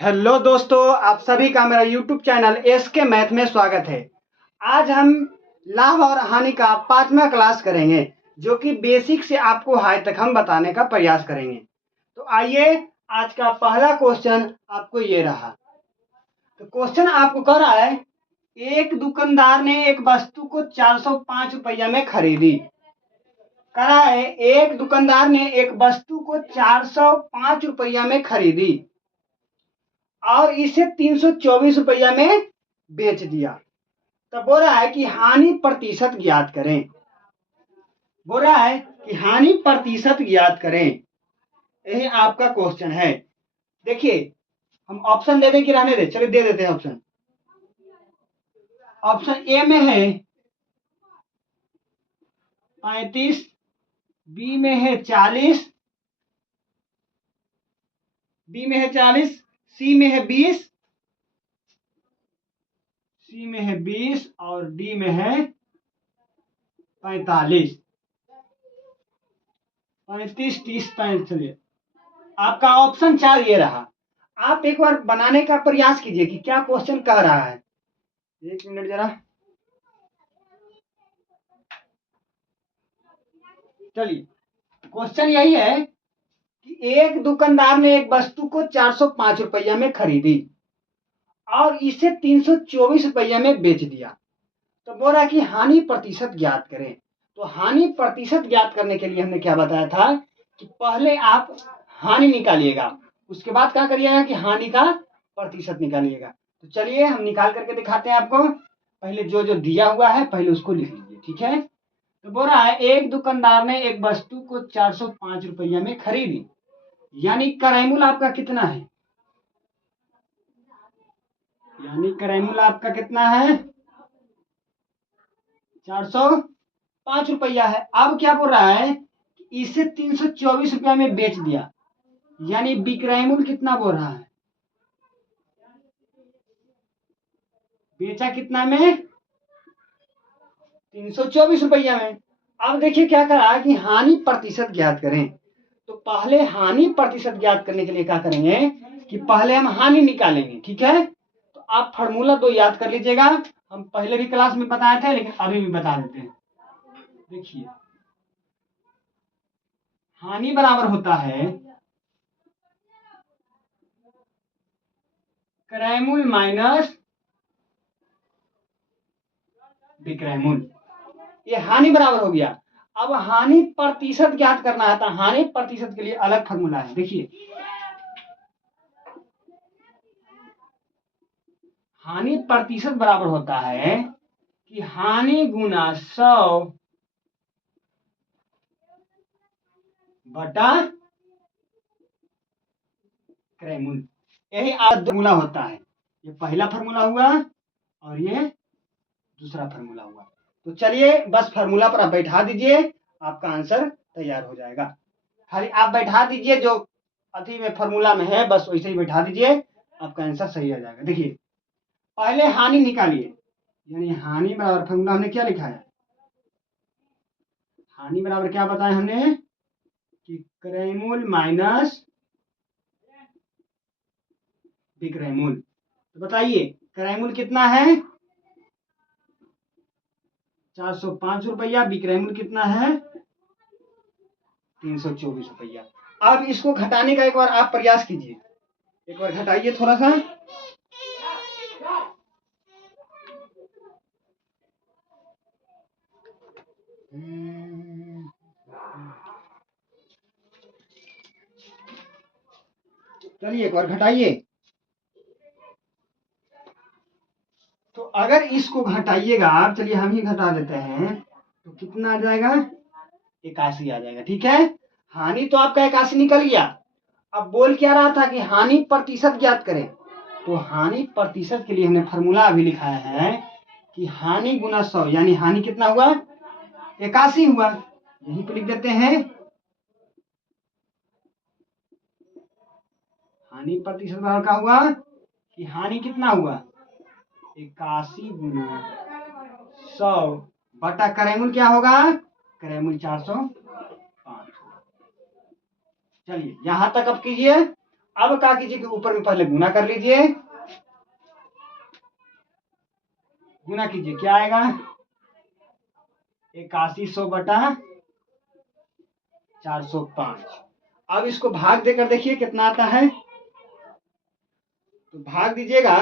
Hello दोस्तों, आप सभी का मेरा यूट्यूब चैनल एस के मैथ में स्वागत है। आज हम लाभ और हानि का 5वां क्लास करेंगे, जो कि बेसिक से आपको हाई तक हम बताने का प्रयास करेंगे। तो आइए, आज का पहला क्वेश्चन आपको ये रहा। तो क्वेश्चन आपको कह रहा है, एक दुकानदार ने एक वस्तु को 405 रुपया में खरीदी। कह रहा है एक दुकानदार ने एक वस्तु को 405 रुपया में खरीदी और इसे 324 रुपया में बेच दिया। तो बोल रहा है कि हानि प्रतिशत ज्ञात करें। बोल रहा है कि हानि प्रतिशत ज्ञात करें। यही आपका क्वेश्चन है। देखिए, हम ऑप्शन दे दें कि रहने दे? चलिए दे देते हैं ऑप्शन। ऑप्शन ए में है 35, बी में है 40, सी में है 20, और डी में है 45। 35, 30, 35। चलिए, आपका ऑप्शन 4 ये रहा। आप एक बार बनाने का प्रयास कीजिए कि क्या क्वेश्चन कह रहा है। एक मिनट जरा। चलिए, क्वेश्चन यही है कि एक दुकानदार ने एक वस्तु को 405 रुपया में खरीदी और इसे 324 रुपया में बेच दिया। तो बोल रहा है कि हानि प्रतिशत ज्ञात करें। तो हानि प्रतिशत ज्ञात करने के लिए हमने क्या बताया था कि पहले आप हानि निकालिएगा, उसके बाद क्या करिएगा कि हानि का प्रतिशत निकालिएगा। तो चलिए हम निकाल करके दिखाते हैं आपको। पहले जो जो दिया हुआ है पहले उसको लिख लीजिए, ठीक है। तो बोल रहा है एक दुकानदार ने एक वस्तु को 405 रुपया में खरीदी, यानी क्रय मूल्य आपका कितना है? यानी क्रय मूल्य आपका कितना है? 405 रुपया है। अब क्या बोल रहा है कि इसे 324 रुपया में बेच दिया, यानी विक्रय मूल्य कितना बोल रहा है? बेचा कितना में? 324 रुपया में। अब देखिए क्या करा कि हानि प्रतिशत ज्ञात करें। तो पहले हानि प्रतिशत ज्ञात करने के लिए क्या करेंगे कि पहले हम हानि निकालेंगे, ठीक है। तो आप फार्मूला 2 याद कर लीजिएगा। हम पहले भी क्लास में बताए थे, लेकिन अभी भी बता देते हैं। देखिए, हानि बराबर होता है क्रय मूल्य माइनस विक्रय मूल्य। ये हानि बराबर हो गया। अब हानि प्रतिशत ज्ञात करना है, तो हानि प्रतिशत के लिए अलग फॉर्मूला है। देखिए, हानि प्रतिशत बराबर होता है कि हानि गुना 100 बटा क्रय मूल्य। यही फॉर्मूला होता है। ये पहला फॉर्मूला हुआ और ये दूसरा फॉर्मूला हुआ। तो चलिए बस फॉर्मूला पर आप बैठा दीजिए, आपका आंसर तैयार हो जाएगा। खाली आप बैठा दीजिए, जो अति में फॉर्मूला में है बस वैसे ही बैठा दीजिए, आपका आंसर सही आ जाएगा। देखिए, पहले हानि निकालिए, यानी हानि बराबर फॉर्मूला हमने क्या लिखा है? हानि बराबर क्या बताया हमने कि क्रय मूल्य माइनस विक्रय मूल्य। तो बताइए क्रय मूल्य कितना है? 405 रुपया। विक्रय मूल्य कितना है? 324 रुपया। अब इसको घटाने का एक बार आप प्रयास कीजिए। एक बार घटाइए थोड़ा सा। चलिए एक बार घटाइए। तो अगर इसको घटाइएगा आप, चलिए हम ही घटा देते हैं, तो कितना आ जाएगा? 81 आ जाएगा, ठीक है। हानि तो आपका 81 निकल गया। अब बोल क्या रहा था कि हानि प्रतिशत ज्ञात करें। तो हानि प्रतिशत के लिए हमने फॉर्मूला अभी लिखा है कि हानि गुना 100, यानी हानि कितना हुआ? 81 हुआ। यहीं पे लिख देते हैं। हानि प्रतिशत बराबर का हुआ कि हानि कितना हुआ? 81 गुना 100 बटा क्रय मूल्य क्या होगा? क्रय मूल्य 405। चलिए यहां तक अब कीजिए। अब क्या कीजिए कि ऊपर में पहले गुना कर लीजिए, गुना कीजिए, क्या आएगा 8100 बटा 405। अब इसको भाग देकर देखिए कितना आता है, तो भाग दीजिएगा,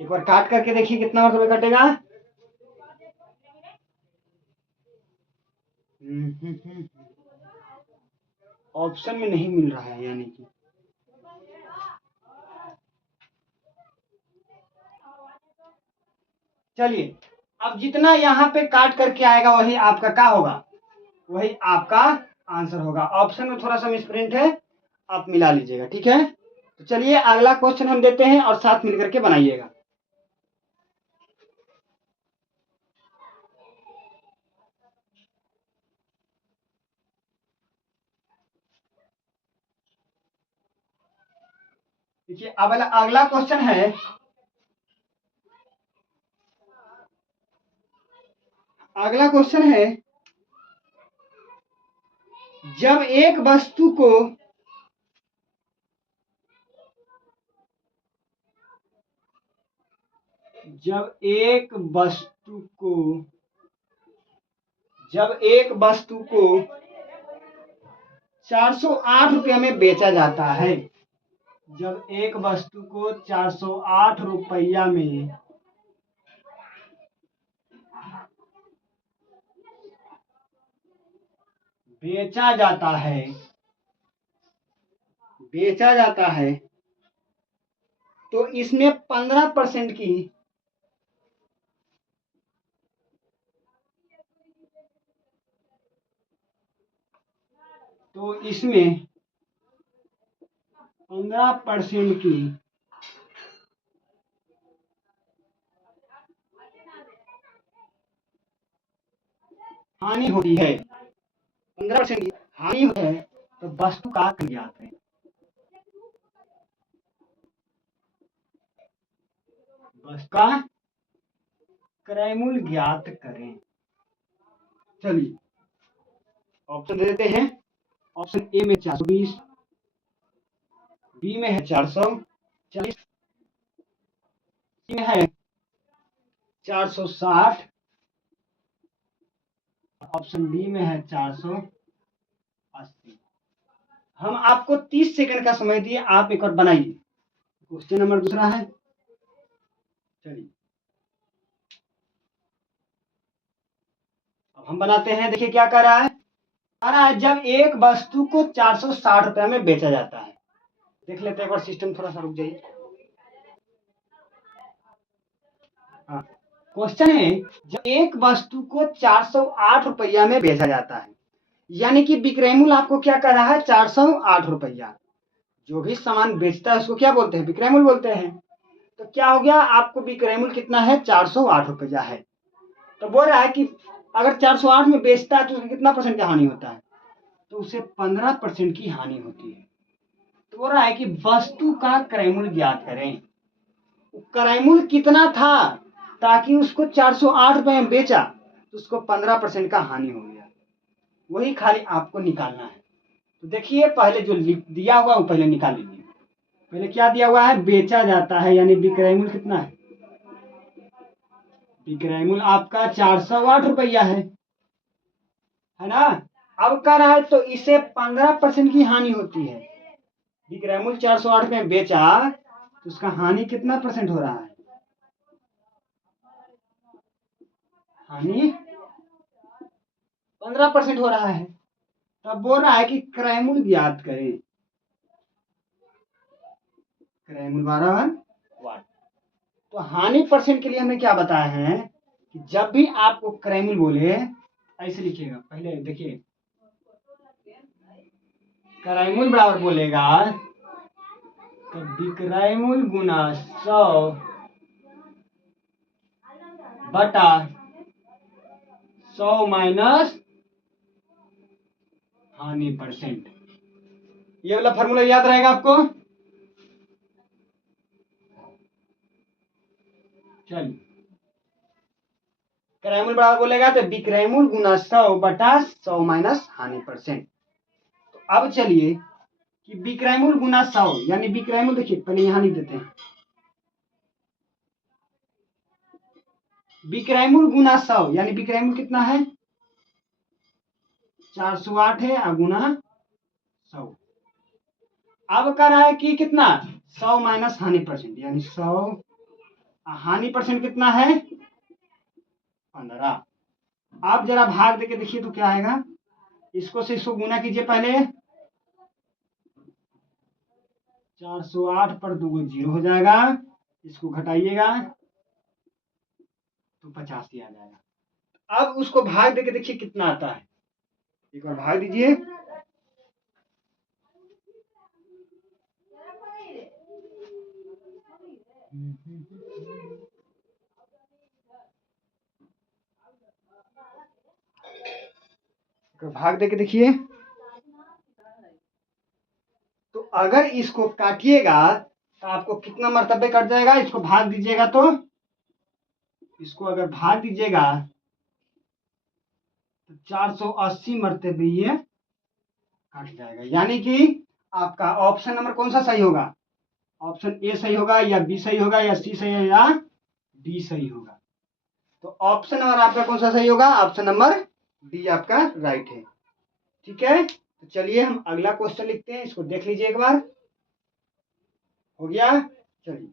एक बार काट करके देखिए कितना रुपये कटेगा। ऑप्शन में नहीं मिल रहा है, यानी कि चलिए, अब जितना यहाँ पे काट करके आएगा वही आपका क्या होगा, वही आपका आंसर होगा। ऑप्शन में थोड़ा सा मिसप्रिंट है, आप मिला लीजिएगा, ठीक है। तो चलिए अगला क्वेश्चन हम देते हैं और साथ मिलकर के बनाइएगा। देखिए अब अगला क्वेश्चन है, अगला क्वेश्चन है, जब एक वस्तु को जब एक वस्तु को जब एक वस्तु को 408 रुपये में बेचा जाता है, जब एक वस्तु को 408 रुपया में बेचा जाता है, तो इसमें 15% की तो इसमें 15% की हानि होती है, 15% की हानि होती है, तो वस्तु का ज्ञात है, वस्तु का क्रय मूल्य ज्ञात करें। चलिए ऑप्शन दे देते हैं। ऑप्शन ए में 420, बी में है 440, सी में है 460, ऑप्शन डी में है 480। हम आपको 30 सेकंड का समय दिए, आप एक और बनाइए। क्वेश्चन नंबर दूसरा है, चलिए अब हम बनाते हैं। देखिए क्या कर रहा है, जब एक वस्तु को 460 रुपया में बेचा जाता है, देख लेते हैं एक बार, सिस्टम थोड़ा सा रुक जाइए। हाँ, क्वेश्चन है, जब एक वस्तु को 408 रुपया में बेचा जाता है, यानी कि विक्रय मूल्य आपको क्या कर रहा है 408 रुपया। जो भी सामान बेचता है उसको क्या बोलते हैं, विक्रय मूल्य बोलते हैं। तो क्या हो गया, आपको विक्रय मूल्य कितना है 408 रुपया है। तो बोल रहा है कि अगर 408 में बेचता है तो उसमें कितना परसेंट का हानि होता है, तो उसे 15% की हानि होती है। तो बोल रहा है कि वस्तु का क्रय मूल्य ज्ञात करें। क्रय मूल्य कितना था, ताकि उसको 408 रुपये में बेचा तो उसको 15% का हानि हो गया, वही खाली आपको निकालना है। तो देखिए पहले जो दिया हुआ वो पहले निकाल लीजिए। पहले क्या दिया हुआ है, बेचा जाता है, यानी विक्रय मूल्य कितना है, विक्रय मूल्य आपका 408 रुपया है ना। अब कर रहा है तो इसे 15% की हानि होती है। विक्रय मूल्य 408 में बेचा तो उसका हानि कितना परसेंट हो रहा है, हानि 15% हो रहा है। तब बोल रहा है कि क्रय मूल्य ज्ञात करें, क्रय मूल्य बराबर वाट। तो हानि परसेंट के लिए हमने क्या बताया है कि जब भी आपको क्रय मूल्य बोले ऐसे लिखिएगा। पहले देखिए, क्रय मूल्य बराबर बोलेगा तो विक्रय मूल्य गुना 100 बटा 100 माइनस हानि परसेंट। ये वाला फॉर्मूला याद रहेगा आपको। चलिए, क्रय मूल्य बराबर बोलेगा तो विक्रय मूल्य गुना 100 बटा 100 माइनस हानि परसेंट। तो अब चलिए कि विक्रय मूल्य गुना 100 यानी विक्रय मूल्य, देखिए पहले यहां लिख देते हैं, विक्रय मूल्य गुना 100 यानी विक्रय मूल्य कितना है 408 है और गुना 100। अब कह रहा है कि कितना 100 माइनस हानि परसेंट यानी 100, हानि परसेंट कितना है 15। आप जरा भाग देके देखिए तो क्या आएगा, इसको से इसको गुना कीजिए पहले, 408 पर 2 जीरो हो जाएगा, इसको घटाइएगा तो 85 आ जाएगा। अब उसको भाग देके देखिए कितना आता है, एक बार भाग दीजिए, भाग देके देखिए। तो अगर इसको काटिएगा तो आपको कितना मर्तबे कट जाएगा, इसको भाग दीजिएगा तो, इसको अगर भाग दीजिएगा तो 480 मर्तबे ये कट जाएगा। यानी कि आपका ऑप्शन नंबर कौन सा सही होगा, ऑप्शन ए सही होगा या बी सही होगा या सी सही है या डी सही होगा। तो ऑप्शन नंबर आपका कौन सा सही होगा, ऑप्शन नंबर डी आपका राइट है। ठीक है, तो चलिए हम अगला क्वेश्चन लिखते हैं, इसको देख लीजिए एक बार। हो गया, चलिए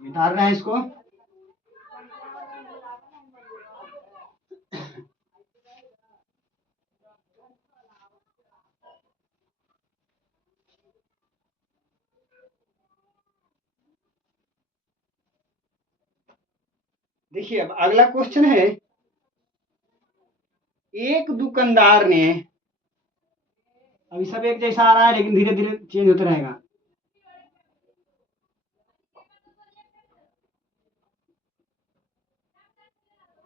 मिटा रहे हैं इसको। देखिए अब अगला क्वेश्चन है, एक दुकानदार ने, अभी सब एक जैसा आ रहा है लेकिन धीरे धीरे चेंज होता रहेगा।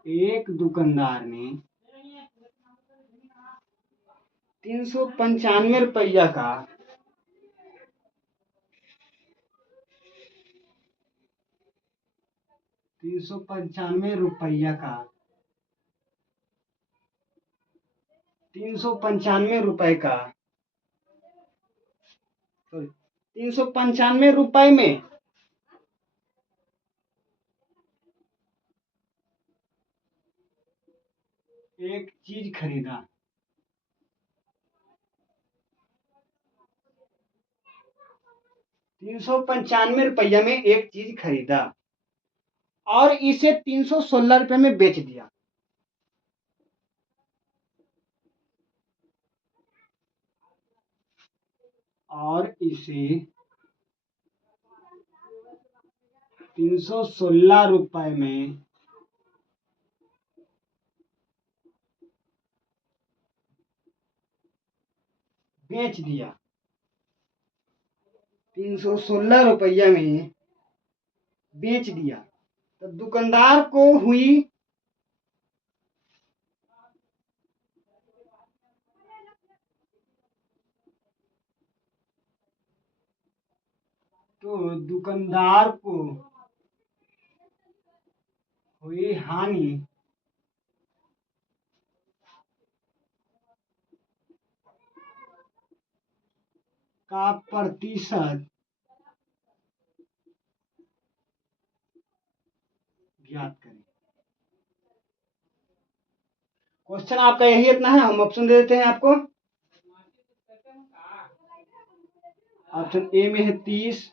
एक दुकानदार ने 395 रुपया का 395 रुपया का 395 रुपए का, सॉरी 395 रुपए में एक चीज खरीदा। 395 रुपया में एक चीज खरीदा और इसे 316 रुपये में बेच दिया। और इसे 316 रुपये में बेच दिया। 316 रुपया में बेच दिया तो दुकानदार को हुई दुकानदार को हुई हानि का प्रतिशत ज्ञात करें। क्वेश्चन आपका यही इतना है, हम ऑप्शन दे देते हैं आपको। ऑप्शन ए में है 30,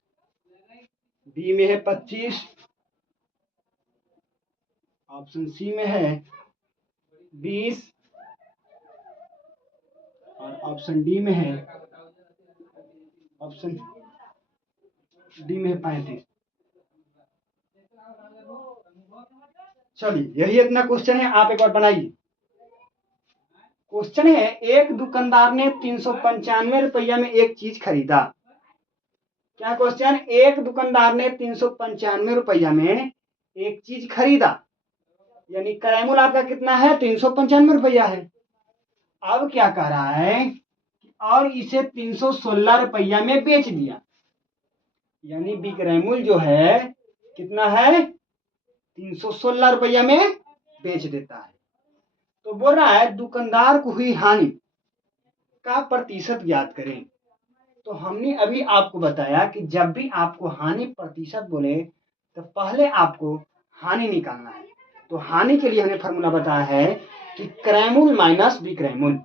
बी में है 25, ऑप्शन सी में है 20 और ऑप्शन डी में है 35। चलिए यही इतना क्वेश्चन है, आप एक बार बनाइए। क्वेश्चन है, एक दुकानदार ने 395 रुपया में एक चीज खरीदा क्या क्वेश्चन, एक दुकानदार ने 395 रुपया में एक चीज खरीदा, यानी क्रय मूल्य आपका कितना है, 395 रुपया है। अब क्या कह रहा है, और इसे 316 रुपया में बेच दिया, यानी विक्रय मूल्य जो है कितना है, 316 रुपया में बेच देता है। तो बोल रहा है दुकानदार को हुई हानि का प्रतिशत ज्ञात करें। तो हमने अभी आपको बताया कि जब भी आपको हानि प्रतिशत बोले तो पहले आपको हानि निकालना है। तो हानि के लिए हमने फॉर्मूला बताया है कि क्रय मूल्य माइनस विक्रय मूल्य।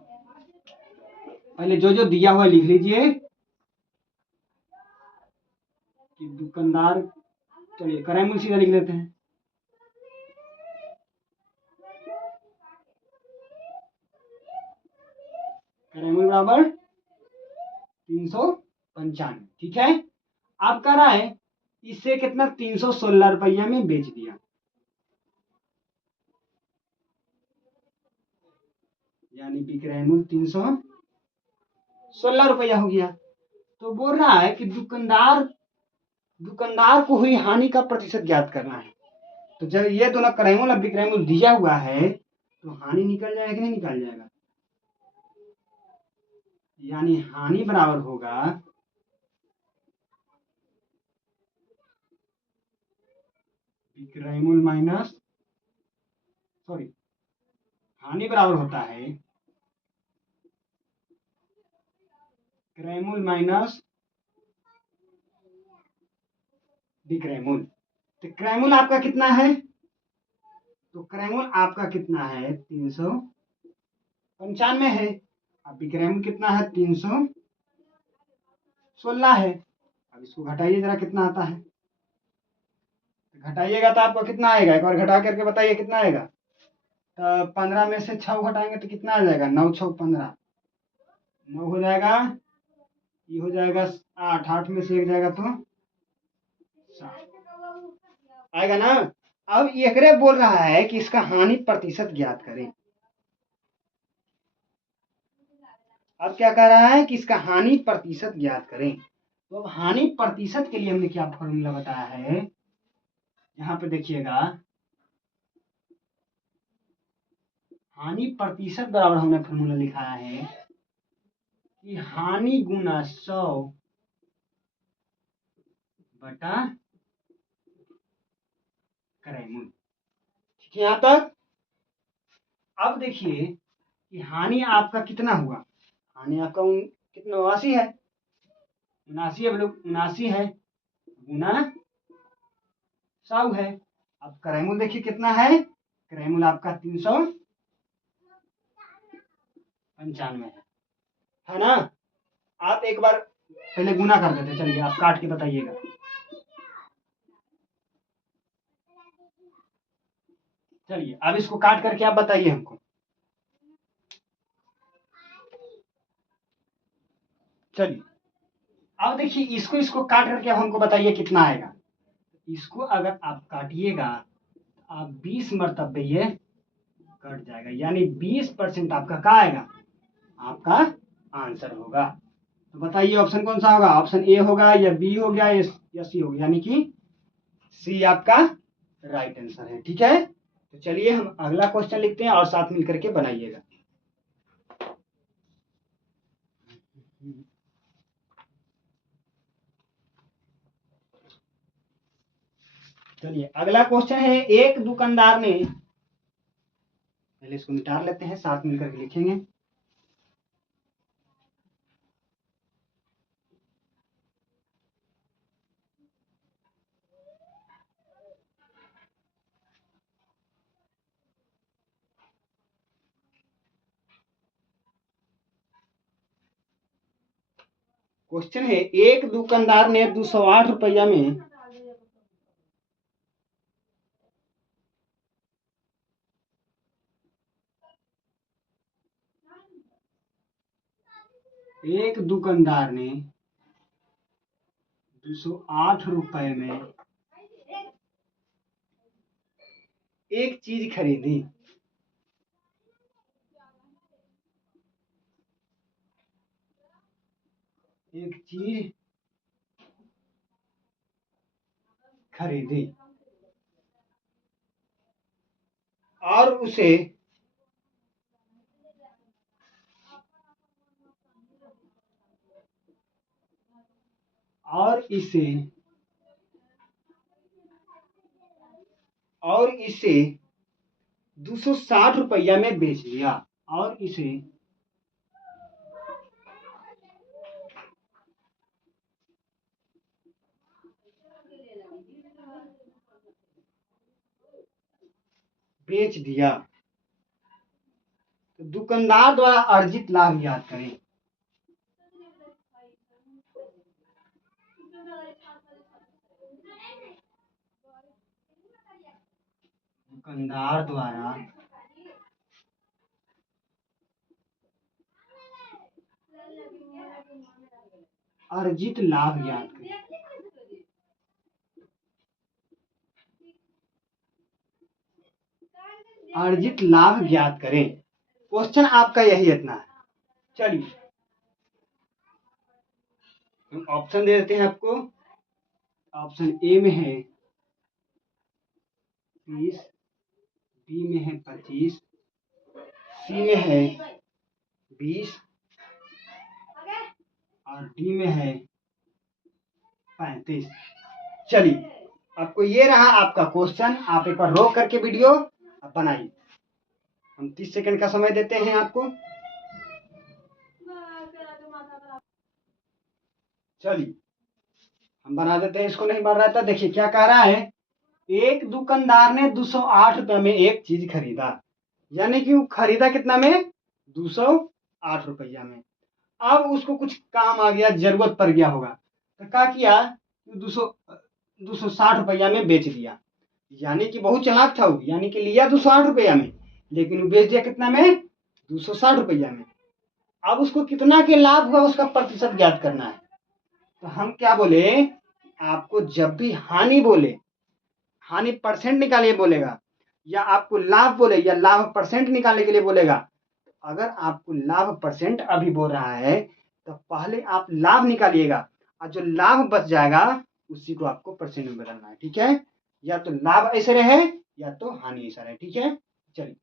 पहले जो जो दिया हुआ लिख लीजिए कि दुकानदार, चलिए क्रय मूल्य सीधा लिख लेते हैं। क्रय मूल्य बराबर 395, ठीक है। आप कह रहा है इससे कितना, 316 रुपया में बेच दिया, यानी विक्रय मूल्य 316 रुपया हो गया। तो बोल रहा है कि दुकानदार को हुई हानि का प्रतिशत ज्ञात करना है। तो जब ये दोनों क्रय मूल्य विक्रय मूल्य दिया हुआ है तो हानि निकल जाएगा कि नहीं निकल जाएगा, यानी हानि बराबर होगा विक्रय मूल्य माइनस, सॉरी, हानि बराबर होता है क्रय मूल्य माइनस विक्रय मूल्य। तो क्रय मूल्य आपका कितना है, तो क्रय मूल्य आपका कितना है, 395 है। अब विक्रय मूल्य कितना है, 316 है। अब इसको घटाइए जरा कितना आता है, घटाइएगा तो आपको कितना आएगा, एक बार घटा करके बताइए कितना आएगा। तो 15 में से 6 घटाएंगे तो कितना आ जाएगा, 9 6 15, 9 हो जाएगा, ये हो जाएगा 8, 8 में से 1 जाएगा तो 7 आएगा ना। अब एकरे बोल रहा है कि इसका हानि प्रतिशत ज्ञात करें। अब क्या कह रहा है कि इसका हानि प्रतिशत ज्ञात करें। तो अब हानि प्रतिशत के लिए हमने क्या फॉर्मूला बताया है, यहाँ पे देखिएगा, हानि प्रतिशत बराबर हमने फॉर्मूला लिखा है कि हानि गुना 100 बटा क्रय मूल्य, ठीक है यहाँ तक। अब देखिए कि हानि आपका कितना हुआ, हानि आपका कितना 79 है, 79 है लोग, 79 है गुना 100 है। अब क्रय मूल्य देखिए कितना है, क्रय मूल्य आपका 395 है ना। आप एक बार पहले गुना कर देते, चलिए आप काट के बताइएगा। चलिए अब इसको काट करके आप बताइए हमको। चलिए अब देखिए इसको इसको काट करके अब हमको बताइए कितना आएगा। इसको अगर आप काटिएगा आप 20 मरतबे ये कट जाएगा, यानी 20% आपका क्या आएगा, आपका आंसर होगा। तो बताइए ऑप्शन कौन सा होगा, ऑप्शन ए होगा या बी हो गया या सी हो गया, यानी कि सी आपका राइट आंसर है, ठीक है। तो चलिए हम अगला क्वेश्चन लिखते हैं और साथ मिलकर के बनाइएगा। चलिए अगला क्वेश्चन है, एक दुकानदार ने, पहले इसको मिटा लेते हैं साथ मिलकर के लिखेंगे। क्वेश्चन है, एक दुकानदार ने 208 रुपया में एक दुकानदार ने 208 रुपए में एक चीज खरीदी, एक चीज खरीदी और उसे और इसे और इसे 260 रुपया में बेच दिया और इसे बेच दिया। तो दुकानदार द्वारा अर्जित लाभ याद करें। दुकानदार द्वारा अर्जित लाभ याद करें। अर्जित लाभ ज्ञात करें। क्वेश्चन आपका यही इतना है। चलिए हम ऑप्शन दे देते हैं आपको। ऑप्शन ए में है 30, बी में है 25, सी में है 20 और डी में है 35। चलिए आपको ये रहा आपका क्वेश्चन। आप एक बार रोक करके वीडियो बनाइए। हम 30 सेकंड का समय देते हैं आपको। चलिए हम बना देते हैं। इसको नहीं बन रहा था। देखिए क्या कह रहा है। एक दुकानदार ने 208 रुपये में एक चीज खरीदा, यानी कि वो खरीदा कितना में? 208 रुपया में। अब उसको कुछ काम आ गया, जरूरत पड़ गया होगा, तो क्या किया? 260 रुपया में बेच दिया। यानी कि बहुत चालाक था वो। यानी कि लिया 208 रुपया में, लेकिन वो बेच दिया कितना में? 260 रुपया में। अब उसको कितना के लाभ हुआ उसका प्रतिशत ज्ञात करना है। तो हम क्या बोले, आपको जब भी हानि बोले, हानि परसेंट निकालिए बोलेगा, या आपको लाभ बोले या लाभ परसेंट निकालने के लिए बोलेगा। अगर आपको लाभ परसेंट अभी बोल रहा है तो पहले आप लाभ निकालिएगा और जो लाभ बच जाएगा उसी को आपको परसेंट में बदलना है। ठीक है? या तो लाभ ऐसे रहे या तो हानि ऐसा रहे। ठीक है? चलिए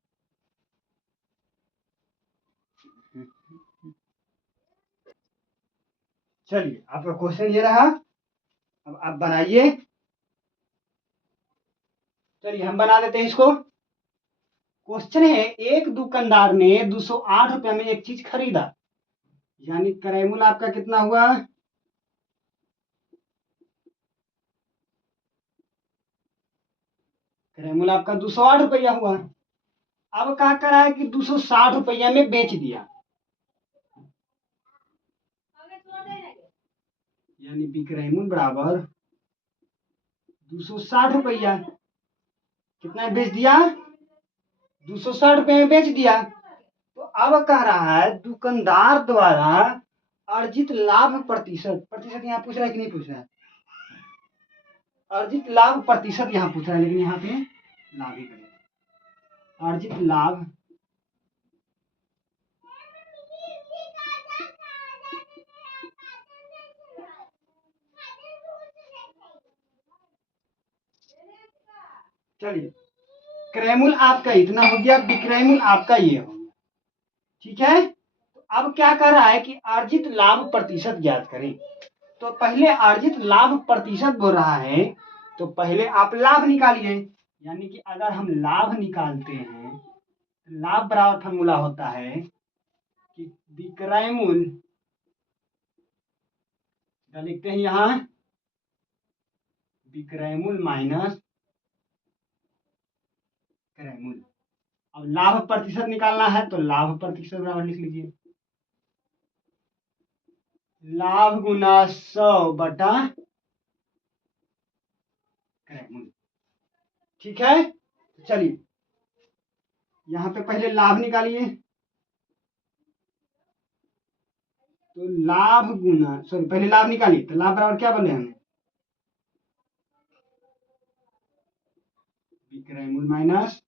चलिए आपका क्वेश्चन ये रहा। अब आप बनाइए। चलिए हम बना देते हैं इसको। क्वेश्चन है, एक दुकानदार ने 208 रुपये में एक चीज खरीदा, यानी क्रय मूल्य आपका कितना हुआ? क्रय मूल्य आपका 208 रुपया हुआ। अब क्या करा है कि 260 रुपया में बेच दिया, यानी विक्रय मूल्य बराबर 260 रुपया। कितना बेच दिया? 260 रुपये में बेच दिया। तो अब कह रहा है दुकानदार द्वारा अर्जित लाभ प्रतिशत। प्रतिशत यहाँ पूछ रहा है कि नहीं पूछ रहा है? अर्जित लाभ प्रतिशत यहाँ पूछ रहा है, लेकिन यहाँ पे लाभ ही करेगा। अर्जित लाभ चलिए क्रय मूल्य आपका इतना हो गया, विक्रय मूल्य आपका ये हो गया। ठीक है? तो अब क्या कर रहा है कि अर्जित लाभ प्रतिशत ज्ञात करें। तो पहले अर्जित लाभ प्रतिशत बोल रहा है, तो पहले आप लाभ निकालिए। यानी कि अगर हम लाभ निकालते हैं, लाभ बराबर फॉर्मूला होता है कि विक्रय मूल्य, लिखते हैं यहां विक्रय मूल्य माइनस क्रय मूल्य। अब लाभ प्रतिशत निकालना है तो लाभ प्रतिशत बराबर लिख लीजिए, लाभ गुना 100 बटा क्रय मूल्य। ठीक है? चलिए यहां पे पहले लाभ निकालिए। तो लाभ गुना, सॉरी पहले लाभ निकालिए। तो लाभ बराबर क्या बोले हमें? विक्रय मूल्य माइनस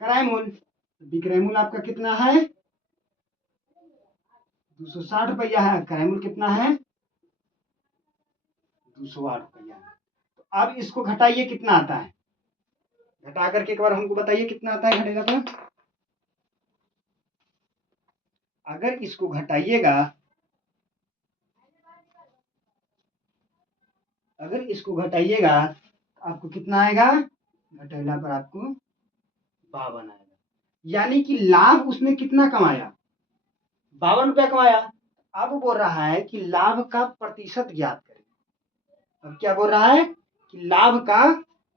क्रय मूल्य। विक्रय मूल्य आपका कितना है? 260 रुपया है। क्रय मूल्य कितना है? 208 रुपया है। अब इसको घटाइए, कितना आता है? घटा करके एक बार हमको बताइए कितना आता है घटेगा तो। अगर इसको घटाइएगा, अगर इसको घटाइएगा तो आपको कितना आएगा? घटेला पर आपको 52 आएगा। यानी कि लाभ उसने कितना कमाया? 52 रुपया कमाया। अब बोल रहा है कि लाभ का प्रतिशत ज्ञात करें। अब क्या बोल रहा है कि लाभ का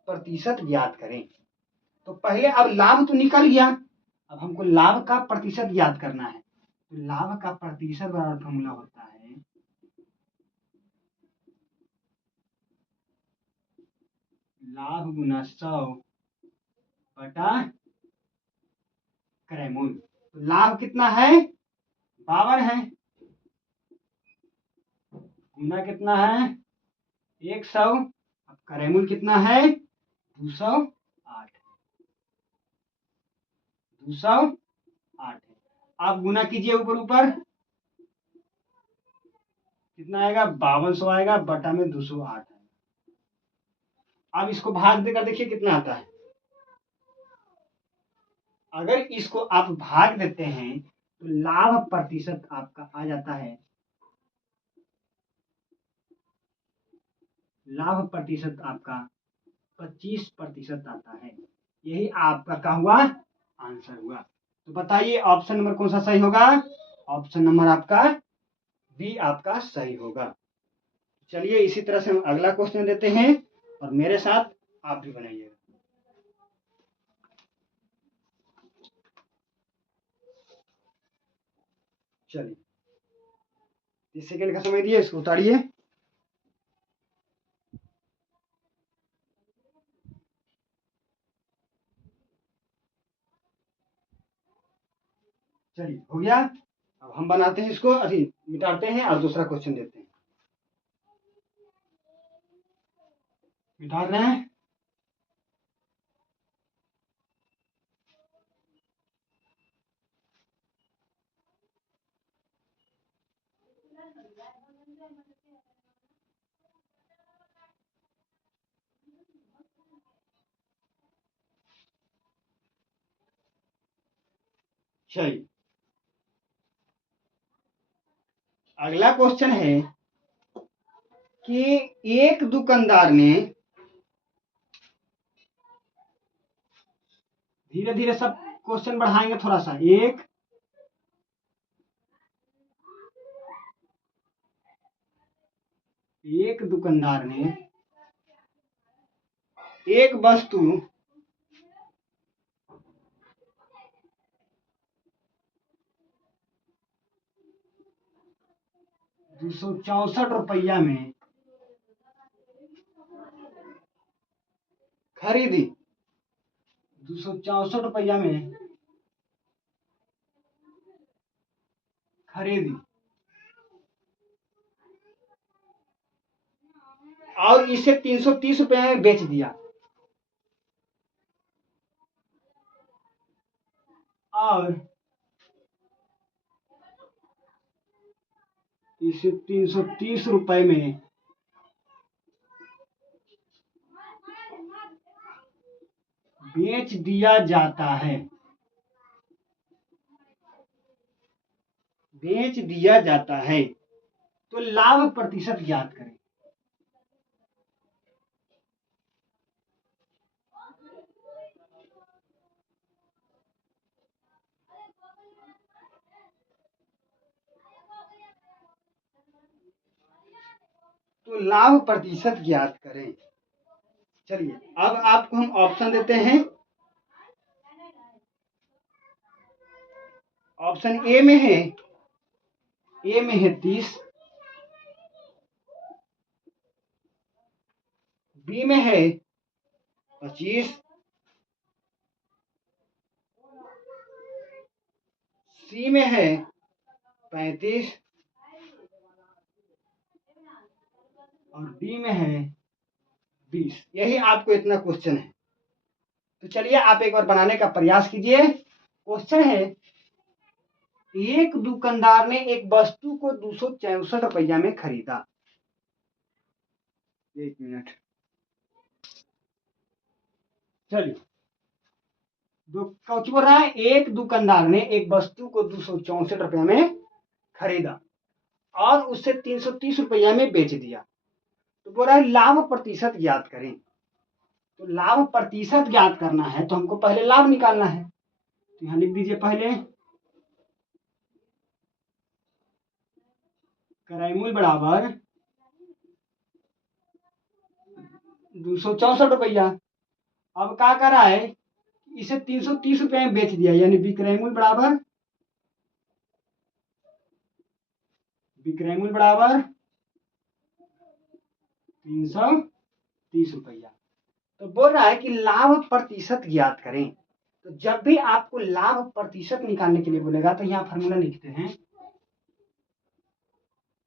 प्रतिशत ज्ञात करें। तो पहले अब लाभ तो निकल गया, अब हमको लाभ का प्रतिशत ज्ञात करना है। तो लाभ का प्रतिशत बराबर फॉर्मूला होता है लाभ गुना 100 बटा क्रय मूल्य। तो लाभ कितना है? 52 है, गुना कितना है? 100। अब क्रय मूल्य कितना है? 208। 208 है। आप गुना कीजिए ऊपर ऊपर, कितना आएगा? 5200 आएगा, बटा में 208 है। अब इसको भाग देकर देखिए कितना आता है। अगर इसको आप भाग देते हैं तो लाभ प्रतिशत आपका आ जाता है, लाभ प्रतिशत आपका 25% आता है। यही आपका क्या हुआ? आंसर हुआ। तो बताइए ऑप्शन नंबर कौन सा सही होगा? ऑप्शन नंबर आपका बी आपका सही होगा। चलिए इसी तरह से हम अगला क्वेश्चन देते हैं और मेरे साथ आप भी बनाइएगा। चलिए 30 सेकेंड का समय दिए, इसको उतारिए। चलिए हो गया। अब हम बनाते हैं इसको, अभी मिटाते हैं और दूसरा क्वेश्चन देते हैं। मिटा रहे हैं। चलिए अगला क्वेश्चन है कि एक दुकानदार ने, धीरे धीरे सब क्वेश्चन बढ़ाएंगे थोड़ा सा। एक दुकानदार ने एक वस्तु 264 रुपया में खरीदी। 264 रुपया में खरीदी और इसे 330 रुपये में बेच दिया, और इसे 330 रुपये में बेच दिया जाता है, बेच दिया जाता है। तो लाभ प्रतिशत ज्ञात करें। तो लाभ प्रतिशत ज्ञात करें। चलिए अब आपको हम ऑप्शन देते हैं। ऑप्शन ए में है, 30, बी में है 25, सी में है 35 और डी में है 20। यही आपको इतना क्वेश्चन है। तो चलिए आप एक बार बनाने का प्रयास कीजिए। क्वेश्चन है, एक दुकानदार ने एक वस्तु को 264 रुपया में खरीदा। एक मिनट, चलिए, कुछ बोल रहा है, एक दुकानदार ने एक वस्तु को 264 रुपये में खरीदा और उससे 330 रुपया में बेच दिया। तो बोल रहा है लाभ प्रतिशत ज्ञात करें। तो लाभ प्रतिशत ज्ञात करना है तो हमको पहले लाभ निकालना है। तो यहां लिख दीजिए पहले क्रय मूल्य बराबर 264 रुपया। अब क्या कर रहा है, इसे 330 रुपये में बेच दिया, यानी विक्रय मूल्य बराबर 330 रुपया। तो बोल रहा है कि लाभ प्रतिशत ज्ञात करें। तो जब भी आपको लाभ प्रतिशत निकालने के लिए बोलेगा तो यहाँ फॉर्मूला लिखते हैं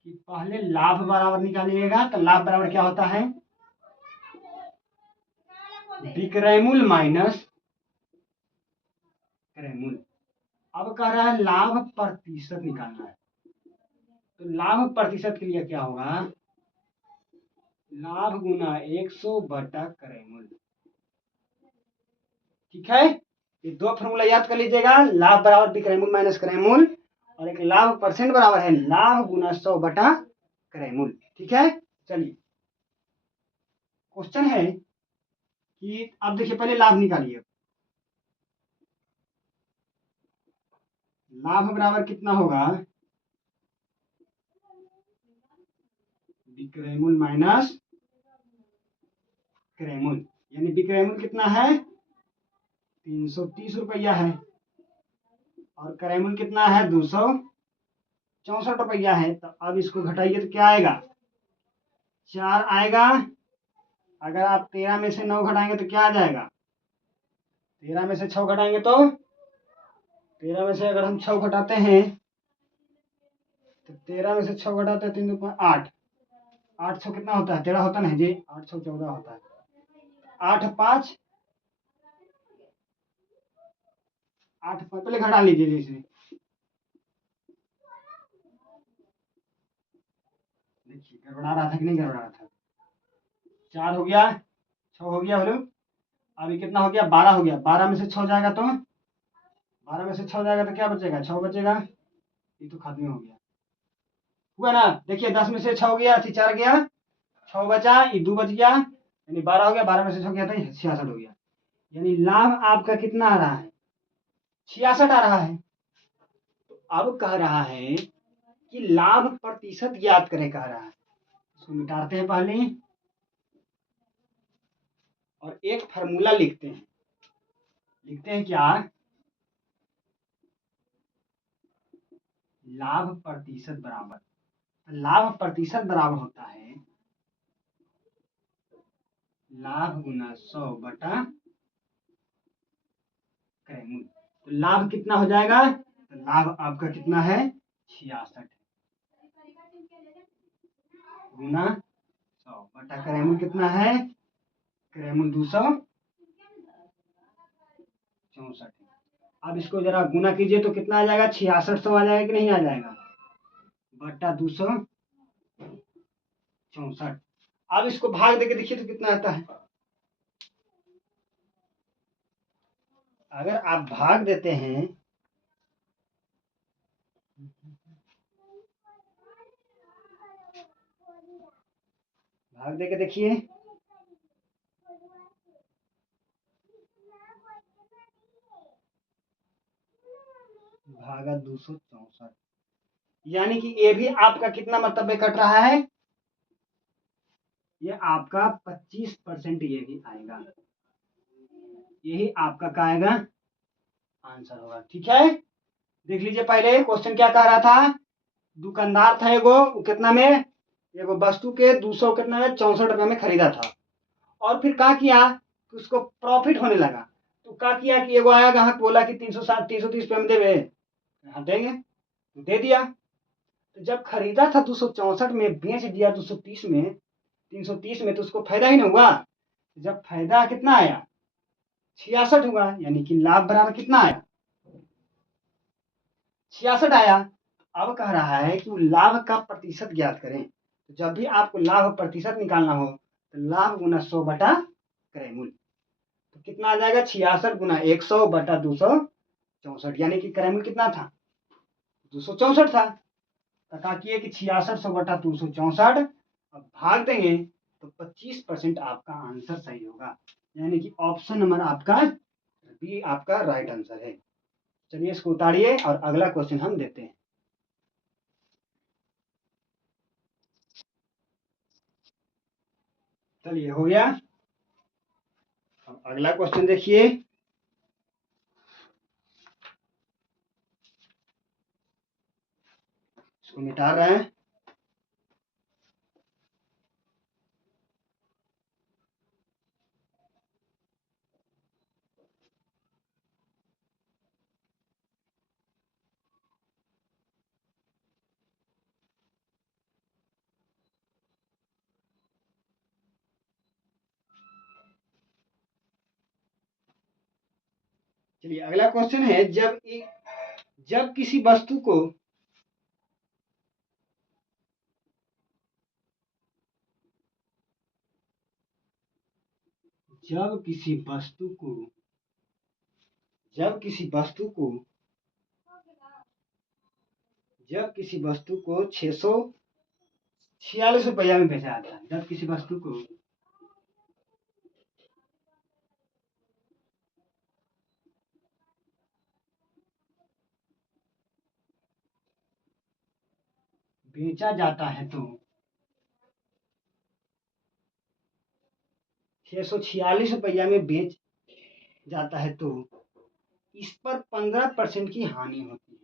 कि पहले लाभ बराबर निकालिएगा। तो लाभ बराबर क्या होता है, विक्रय मूल्य माइनस क्रय मूल्य। अब कह रहा है लाभ प्रतिशत निकालना है। तो लाभ प्रतिशत के लिए क्या होगा, लाभ गुना 100 बटा क्रय मूल्य। ठीक है, ये दो फॉर्मूला याद कर लीजिएगा, लाभ बराबर विक्रय मूल्य माइनस क्रय मूल्य, और एक लाभ परसेंट बराबर है लाभ गुना 100 बटा क्रय मूल्य। ठीक है, चलिए क्वेश्चन है कि अब देखिए पहले लाभ निकालिए। लाभ बराबर कितना होगा, विक्रय मूल्य माइनस क्रय मूल्य, यानी विक्रय मूल्य कितना है 330 रुपया है और क्रय मूल्य कितना है 264 रुपया है। तो अब इसको घटाइए तो क्या आएगा, 4 आएगा। अगर आप 13 में से 9 घटाएंगे तो क्या आ जाएगा, 13 में से 6 घटाएंगे तो 13 में से अगर हम 6 घटाते हैं तो 13 में से 6 घटाते हैं 3 2 8, 8 6 कितना होता है, 13 होता नहीं जी, 8 6 14 होता है। 8 5 8 पहले घटा लीजिए इसे, देखिए गड़बड़ा रहा था कि नहीं गड़बड़ा रहा था। 4 हो गया, 6 हो गया, बोलो अभी कितना हो गया, 12 हो गया। 12 में से 6 जाएगा तो 12 में से 6 जाएगा तो क्या बचेगा, 6 बचेगा। ये तो खत्म हो गया, हुआ ना। देखिए 10 में से 6 हो गया, 4 गया, 6 बचा, ये 2 बच गया, यानी 12 हो गया। 12 में से 6 गया था 66 हो गया, यानी लाभ आपका कितना आ रहा है, 66 आ रहा है। तो अब कह रहा है कि लाभ प्रतिशत ज्ञात करें, कह रहा है। इसको मिटाते हैं पहले और एक फार्मूला लिखते हैं। लिखते हैं क्या, लाभ प्रतिशत बराबर, लाभ प्रतिशत बराबर होता है लाभ गुना 100 बटा क्रय मूल्य। तो लाभ कितना हो जाएगा, तो लाभ आपका कितना है 66 गुना 100 बटा क्रय मूल्य कितना है, क्रय मूल्य 264। अब इसको जरा गुना कीजिए तो कितना आ जाएगा, 6600 आ जाएगा कि नहीं आ जाएगा, बटा 264। अब इसको भाग देके देखिए तो कितना आता है। अगर आप भाग देते हैं भाग देके देखिए, भागा 264, यानी कि ये भी आपका कितना मतलब कट रहा है, ये आपका 25% ये भी आएगा। यही आपका क्या आएगा, आंसर होगा। ठीक है, देख लीजिए पहले क्वेश्चन क्या कह रहा था। दुकानदार था एगो, कितना में, एगो वस्तु के 200 कितना में 64 रुपये में खरीदा था, और फिर क्या किया कि उसको प्रॉफिट होने लगा। तो क्या किया कि एगो आया ग्राहक बोला कि 360 330 रुपये में देवे, हाँ देंगे, तो दे दिया। तो जब खरीदा था 264 में, बेच दिया 230 में, 330 में, तो उसको फायदा ही नहीं हुआ। जब फायदा कितना आया 66 हुआ, यानी कि लाभ बराबर कितना आया 66 आया। अब कह रहा है कि लाभ का प्रतिशत ज्ञात करें। तो जब भी आपको लाभ प्रतिशत निकालना हो तो लाभ गुना 100 बटा क्रय मूल्य। तो तो कितना आ जाएगा 66 गुना 100 बटा 264, यानी कि क्रयमूल्य कितना था 264 था। तो क्या किए कि 6600 बटा 264 अब भाग देंगे तो 25% आपका आंसर सही होगा, यानी कि ऑप्शन नंबर आपका बी आपका राइट आंसर है। चलिए इसको उतारिए और अगला क्वेश्चन हम देते हैं। चलिए हो गया। अब अगला क्वेश्चन देखिए। इसको मिटा रहे हैं। चलिए अगला क्वेश्चन है, जब किसी वस्तु को जब किसी वस्तु को जब किसी वस्तु को जब किसी वस्तु को 646 रुपया में बेचा जाता है, जब किसी वस्तु को बेचा जाता है तो 646 रुपया में बेच जाता है तो इस पर 15% की हानि होती है।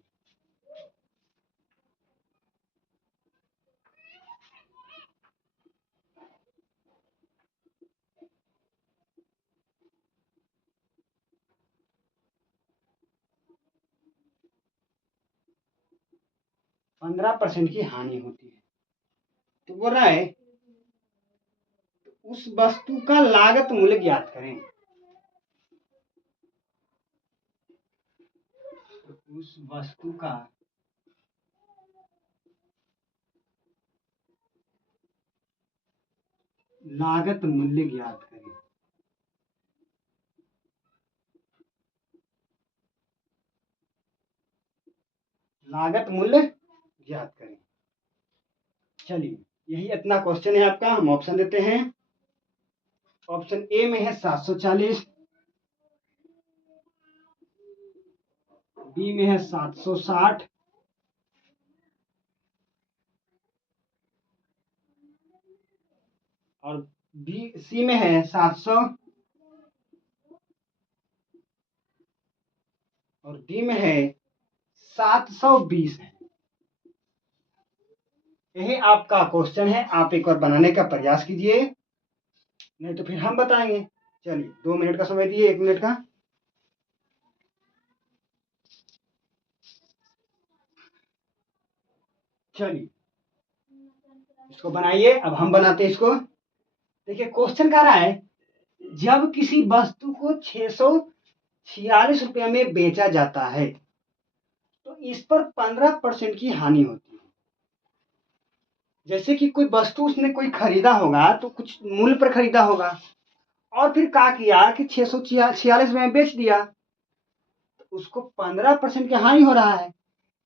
15% की हानि होती है। तो बोल रहा है उस वस्तु का लागत मूल्य ज्ञात करें। उस वस्तु का लागत मूल्य ज्ञात करें। लागत मूल्य ज्ञात करें। चलिए यही इतना क्वेश्चन है आपका। हम ऑप्शन देते हैं। ऑप्शन ए में है 740, बी में है 760, और बी सी में है 700 और डी में है 720 है। यही आपका क्वेश्चन है। आप एक बार बनाने का प्रयास कीजिए, नहीं तो फिर हम बताएंगे। चलिए 2 मिनट का समय दिए, 1 मिनट का। चलिए इसको बनाइए। अब हम बनाते हैं इसको। देखिए क्वेश्चन कह रहा है जब किसी वस्तु को 646 रुपया में बेचा जाता है तो इस पर 15% की हानि होती है। जैसे कि कोई वस्तु उसने कोई खरीदा होगा तो कुछ मूल्य पर खरीदा होगा और फिर क्या किया कि 646 में बेच दिया, तो उसको 15% की हानि हो रहा है।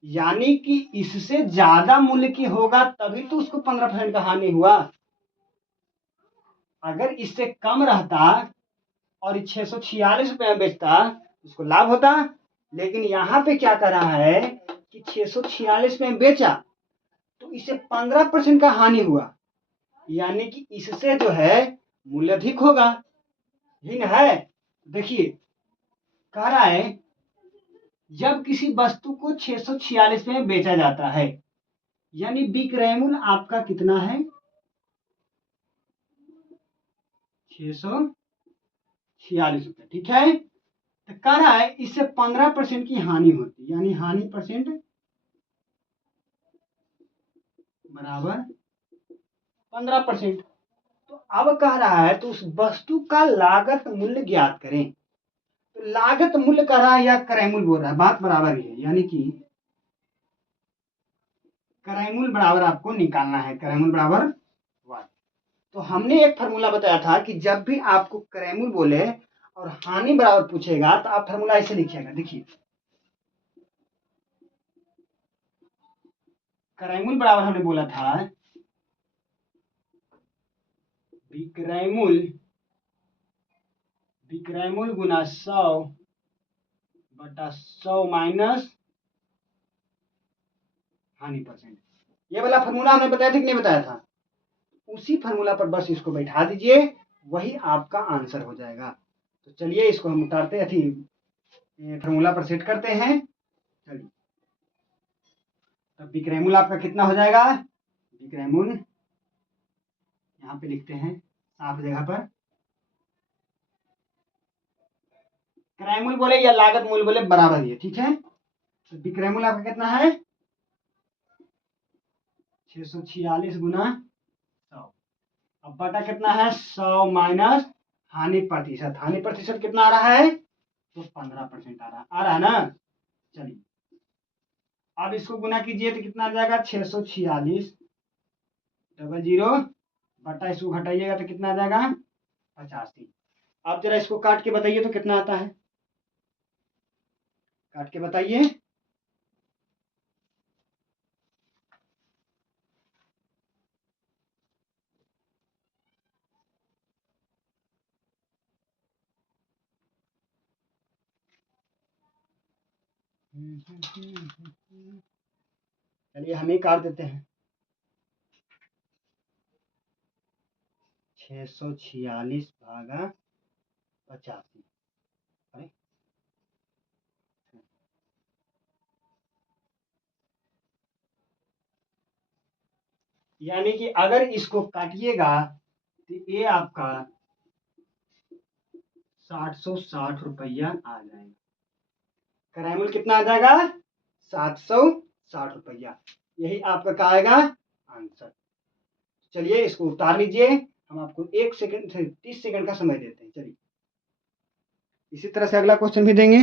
यानी कि इससे ज्यादा मूल्य की होगा तभी तो उसको 15% का हानि हुआ। अगर इससे कम रहता और 646 रुपये में बेचता उसको लाभ होता। लेकिन यहाँ पे क्या कर रहा है कि 646 में बेचा तो इसे 15% का हानि हुआ, यानी कि इससे जो है मूल्य अधिक होगा। यही ना है। देखिए कह रहा है जब किसी वस्तु को 646 में बेचा जाता है, यानी विक्रय मूल्य आपका कितना है 646 रुपये, ठीक है। तो कह रहा है इससे 15% की हानि होती, यानी हानि परसेंट बराबर 15%। तो अब कह रहा है तो उस वस्तु का लागत मूल्य ज्ञात करें। तो लागत मूल्य कह रहा है या क्रय मूल्य बोल रहा है, बात बराबर ही है। यानी कि क्रय मूल्य बराबर आपको निकालना है, क्रय मूल्य बराबर 1। तो हमने एक फॉर्मूला बताया था कि जब भी आपको क्रय मूल्य बोले और हानि बराबर पूछेगा तो आप फॉर्मूला ऐसे लिखिएगा। देखिए, विक्रयमूल्य बराबर हमने बोला था विक्रयमूल्य गुना 100/100 माइनस हानि परसेंट। ये वाला फॉर्मूला हमने बताया था कि नहीं बताया था? उसी फॉर्मूला पर बस इसको बैठा दीजिए, वही आपका आंसर हो जाएगा। तो चलिए इसको हम उतारते थी फॉर्मूला पर सेट करते हैं। चलिए, तब विक्रयमूल्य आपका कितना हो जाएगा? विक्रयमूल्य यहाँ पे लिखते हैं साफ जगह पर, क्रय मूल्य बोले या लागत मूल्य बोले बराबर ही है, ठीक है। तो विक्रय मूल्य आपका कितना है? 646 गुना 100। अब बटा कितना है? 100 माइनस हानि प्रतिशत। हानि प्रतिशत कितना आ रहा है? तो 15% आ रहा है ना। चलिए, अब इसको गुना कीजिए तो कितना आ जाएगा? 646 00 बटा इसको घटाइएगा तो कितना आ जाएगा? 85। अब जरा इसको काट के बताइए तो कितना आता है? काट के बताइए। चलिए हम ही काट देते हैं। 646 भागा 85। अरे यानी कि अगर इसको काटिएगा तो ये आपका 760 रुपया आ जाएगा। क्रय मूल्य कितना आ जाएगा? 760 रुपया। यही आपका क्या आएगा? आंसर। चलिए इसको उतार लीजिए। हम आपको 1 सेकंड से 30 सेकंड का समय देते हैं। चलिए, इसी तरह से अगला क्वेश्चन भी देंगे।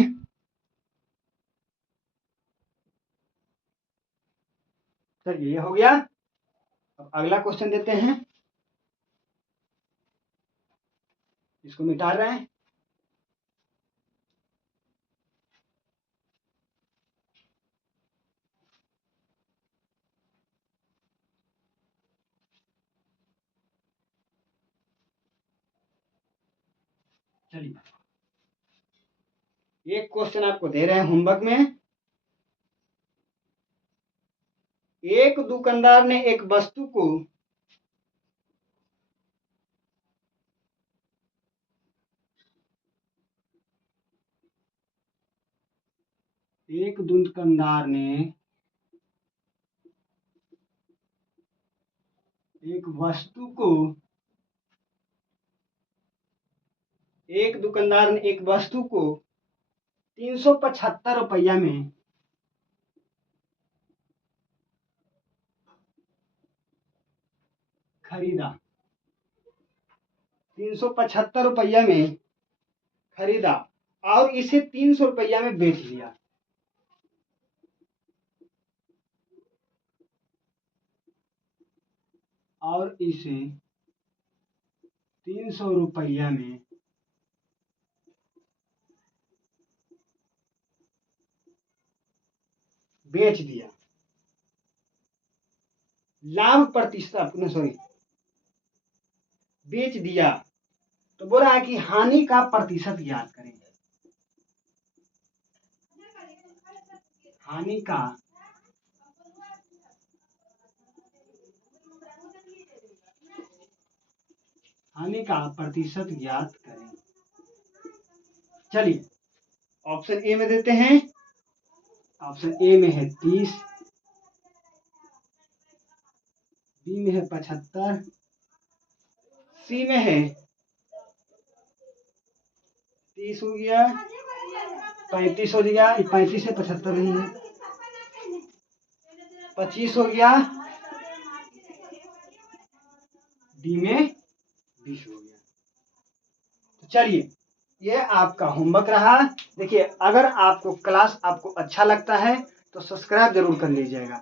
चलिए, ये हो गया। अब अगला क्वेश्चन देते हैं। इसको मिटा रहे हैं। चलिए, एक क्वेश्चन आपको दे रहे हैं होमवर्क में। एक दुकानदार ने एक वस्तु को एक दुकानदार ने एक वस्तु को एक दुकानदार ने एक वस्तु को 375 रुपया में खरीदा। 375 रुपया में खरीदा और इसे 300 रुपया में बेच लिया। और इसे 300 रुपया में बेच दिया। लाभ प्रतिशत सॉरी बेच दिया। तो बोल रहा है कि हानि का प्रतिशत ज्ञात करें। हानि का प्रतिशत ज्ञात करें। चलिए, ऑप्शन ए में देते हैं। ऑप्शन ए में है 30, बी में है 75, सी में है 30 हो गया, 35 हो गया, 35 से 75 नहीं है, 25 हो गया, डी में 20 हो गया। तो चलिए, ये आपका होमवर्क रहा। देखिए, अगर आपको क्लास अच्छा लगता है तो सब्सक्राइब जरूर कर लीजिएगा,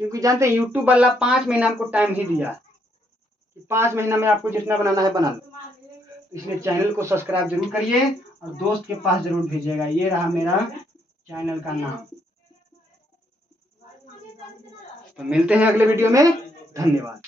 क्योंकि जानते हैं यूट्यूब वाला 5 महीना हमको टाइम ही दिया कि 5 महीना में आपको जितना बनाना है बना लो। इसलिए चैनल को सब्सक्राइब जरूर करिए और दोस्त के पास जरूर भेजिएगा। ये रहा मेरा चैनल का नाम। तो मिलते हैं अगले वीडियो में। धन्यवाद।